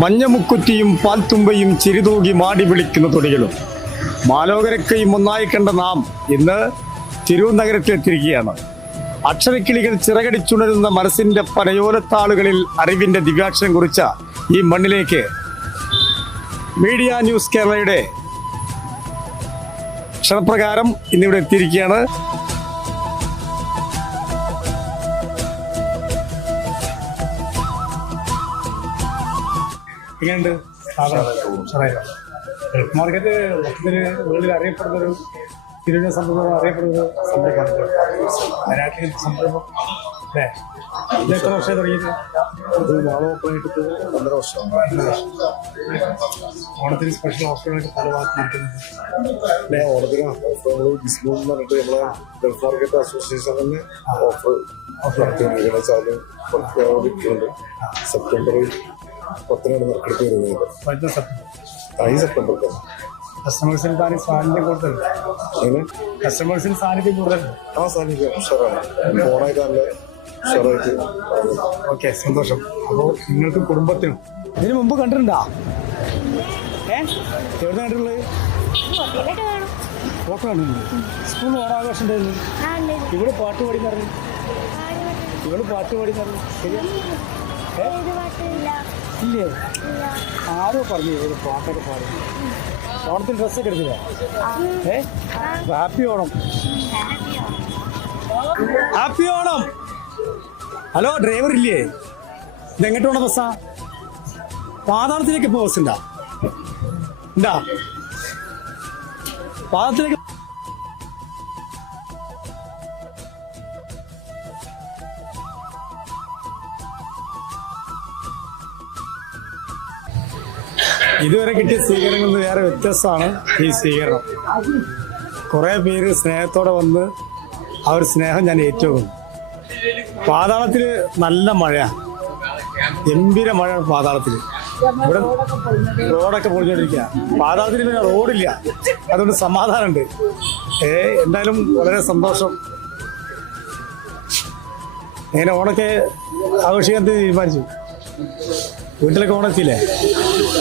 മഞ്ഞമുക്കുറ്റിയും പാൽത്തുമ്പയും ചിരിതൂകി മാടി വിളിക്കുന്ന തൊടികളും മാലോകരക്കയും ഒന്നായി കണ്ട നാം ഇന്ന് തിരുവനന്തപുരത്തെത്തിയിരിക്കുകയാണ്. അക്ഷരക്കിളികൾ ചിറകടിച്ചുണരുന്ന മനസ്സിന്റെ പനയോലത്താളുകളിൽ അറിവിന്റെ ദിവ്യാക്ഷരം കുറിച്ച ഈ മണ്ണിലേക്ക് മീഡിയ ന്യൂസ് കേരളയുടെ ക്ഷണപ്രകാരം ഇന്നിവിടെ എത്തിയിരിക്കുകയാണ്. എങ്ങനെയുണ്ട് ഗൾഫ് മാർക്കറ്റ് മൊത്തത്തിൽ വേൾഡിൽ അറിയപ്പെടുന്നൊരു തിരുവനന്തപുരം സംരംഭം അറിയപ്പെടുന്നൊരു സംരംഭമാണ്. അതിനായിട്ട് സംരംഭം അല്ലേ? ഇത് എത്ര വർഷം തുടങ്ങിയിട്ട്? അത് നാളെ ഓപ്പണായിട്ട് 1.5 വർഷം. ഓണത്തിന് സ്പെഷ്യൽ ഓഫറുകളൊക്കെ പല ഭാഗത്ത് നടത്തുന്നുണ്ട്. ഓണത്തിന് ഓഫർ ഡിസ്കൗണ്ട് എന്ന് പറഞ്ഞിട്ട് നമ്മളെ ഗൾഫ് മാർക്കറ്റ് അസോസിയേഷൻ തന്നെ ഓഫർ നടത്തുന്നുണ്ട്. ചാർജ് വിൽക്കുന്നുണ്ട്. സെപ്റ്റംബർ 10 നറുക്കെടുപ്പ് വരുന്നത്. ഈ സെപ്റ്റംബർ കസ്റ്റമേഴ്സിന് സാന്നിധ്യം കൂടുതലുണ്ട്. അങ്ങനെ കസ്റ്റമേഴ്സിന് സാന്നിധ്യം കൂടുതലുണ്ട്. ആ സാന്നിധ്യം ഉഷാറാണ്. ഓണായിട്ട് നല്ല ഉഷാറായിട്ട്. ഓക്കെ, സന്തോഷം. അപ്പോൾ നിങ്ങൾക്ക് കുടുംബത്തിനും ഇതിനു മുമ്പ് കണ്ടിട്ടുണ്ടോ? എവിടെ കണ്ടിട്ടുള്ളത്? ഫോട്ടോ കണ്ടിട്ടുണ്ട്. സ്കൂളിൽ ഓണാഘോഷം ഉണ്ടായിരുന്നു. ഇവിടെ പാട്ട് പാടി പറഞ്ഞു. ഇവിടെ പാട്ട് പാടി പറഞ്ഞു. ശരിയാ? ഇല്ലേ? ആരോ പറഞ്ഞു ഇവിടെ പാട്ടൊക്കെ പാടി. ഓണത്തിന് ഡ്രസ്സൊക്കെ എടുത്തില്ല? Happy Onam. Happy Onam. Hello, driver ഇല്ലേ? ഇതെങ്ങോട്ട് പോണ ബസ്സാ? പാതാളത്തിലേക്ക് ഇപ്പോൾ ബസ് ഉണ്ടാ? പാതാളത്തിലേക്ക് ഇതുവരെ കിട്ടിയ സ്വീകരണങ്ങളിൽ നിന്ന് വേറെ വ്യത്യസ്തമാണ് ഈ സ്വീകരണം. കുറേ പേര് സ്നേഹത്തോടെ വന്ന് ആ ഒരു സ്നേഹം ഞാൻ ഏറ്റവും. പാതാളത്തിൽ നല്ല മഴ, ഗംഭീര മഴ പാതാളത്തിൽ. ഇവിടെ റോഡൊക്കെ പൊളിഞ്ഞോണ്ടിരിക്കുക. പാതാളത്തിൽ പിന്നെ റോഡില്ല, അതുകൊണ്ട് സമാധാനമുണ്ട്. എന്തായാലും വളരെ സന്തോഷം. എങ്ങനെ ഓണൊക്കെ ആഘോഷിക്കാൻ തീരുമാനിച്ചു? വീട്ടിലൊക്കെ ഓണെത്തിയില്ലേ?